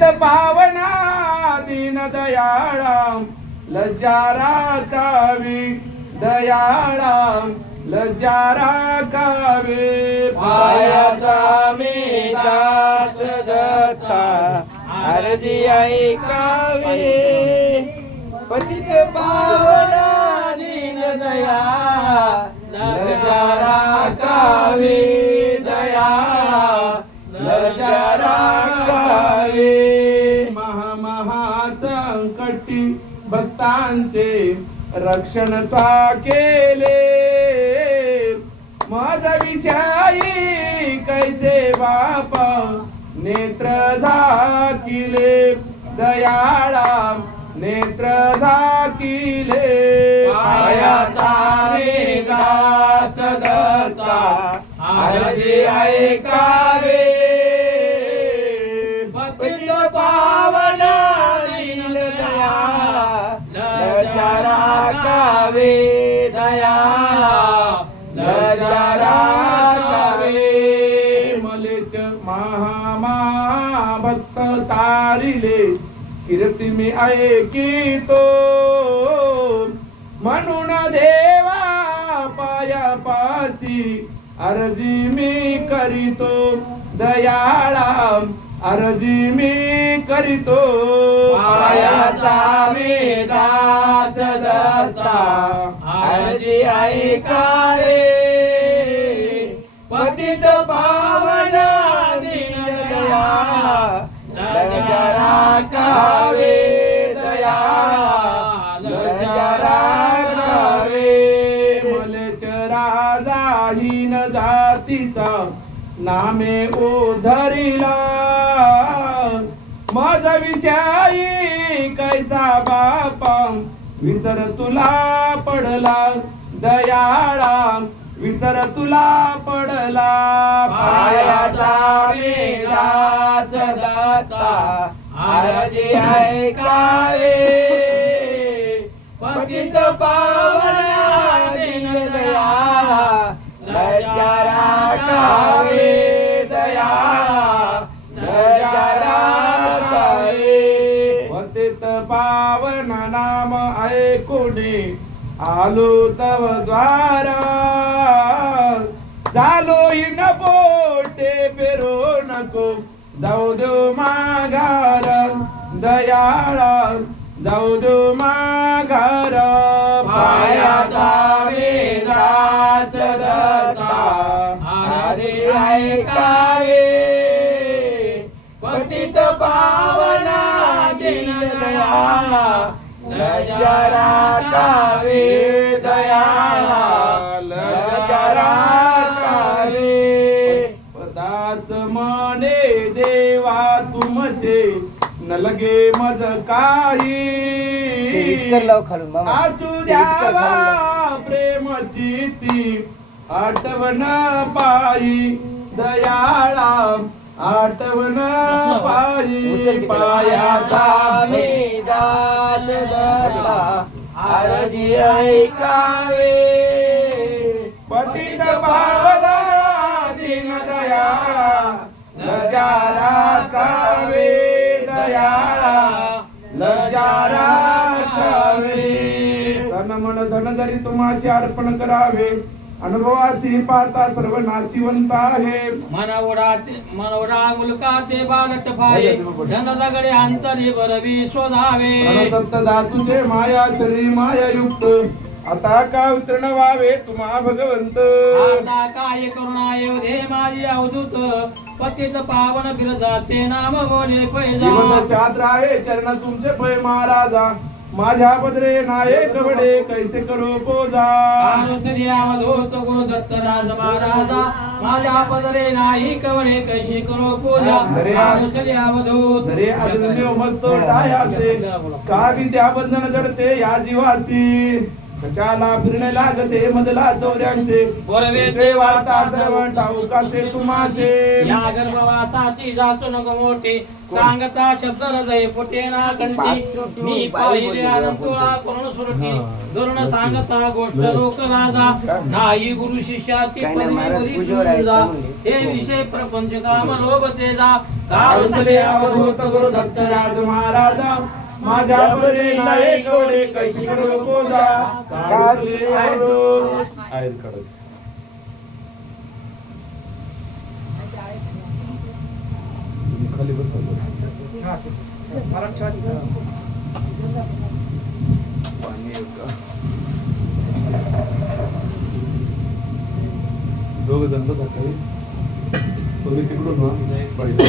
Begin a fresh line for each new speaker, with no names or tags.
पतित पावना दीन दयाळा लज्जा राखावी. दयाळा लज्जा राखावी.
पायाचा मी दास दत्ता अर्जी ऐकावी. पतित पावना
संकटी भक्तांचे रक्षणता केले? मज विचारी कैसे बाप नेत्र झाकिले? दयाळा नेत्र झाकिले?
पायाचा मी दास दत्ता
महामाभक्त तारिले कीर्ती मी ऐकितो. म्हणून देवा पाया पाची अर्जी मी करीतो. दयाळा अर्जी मी करीतो.
पायाचा मी दास दत्ता अर्जी ऐकावे. पतित पावन दीन दया दया
जातीचा नामे ओधरिला माझा विचारी कैचा बापा विसर तुला पडला दयाळा विसर तुला पडला
पायाचा मेला दास आरजे ऐकावे. पतित पावना दिन दयाला लज्जा राखावे
आलो तव द्वारा. झालो न बोटे पेरो नको. जाऊ दो माघार दयाळा. जाऊ दो माघार
पायाचा मी दत्ता हरी ऐकावे. पतित पावना दिन दयाळा
मने देवा तुमचे न लगे मज काही। आजू द्यावा प्रेमची ती आठवण पायी दयाळा आठवण पायी
पायाचा मी दास दत्ता अर्जी ऐकावे.
पतित पावला दीन दया लजा राखावे दयाळा लजा राखावे तन मन धन जरी तुम्हाचे अर्पण करावे अनुभवाची पाहता सर्व नाशिवंत आहे.
मनवडाचे मनवडा मुलकाचे बालट फाये धन दगडे अंतरी बरवी शोधावे.
सप्त धातूचे माया शरीर माया युक्त आता का वितरण व्हावे तुम्हा भगवंत?
आता काय करुणा येवधे माझी अवधूत पतित पावन बिरजाचे नाम बोले
जीवन
पैजा.
शास्त्र आहे चरण तुमचे भय महाराजा. माझ्या बदरे नाये कवडे कैसे करो पोजा
गुरु दत्त राज महाराजा. माझ्या पदरे नाही कवडे कैशी करो पूजा
अजून मस्त डायाचे. का विद्या बंधन जडते या जीवाची? कशाला फिरणे लागते मधला चौऱ्यांचे?
बोरवेचे
वार्ता जवळ ठाऊकाचे तुमाचे
या गर्भवासाची जाचू नको मोठी. सांगता शब्द हृदय फुटे ना कंठी मी पाहिले सुरटी दुर्ण सांगता गोष्ट लोक राजा. नाही गुरु शिष्याची
का?
हे विषय प्रपंच काम लोभते जा.
काळसले अवधूत गुरु दत्तराज महाराजा. माझ्या पदरी नाही कवडे कैशी करू पूजा? काळसले आयर खाली दोघ जण बसा खाली. तुम्ही तिकडून ना पाहिजे.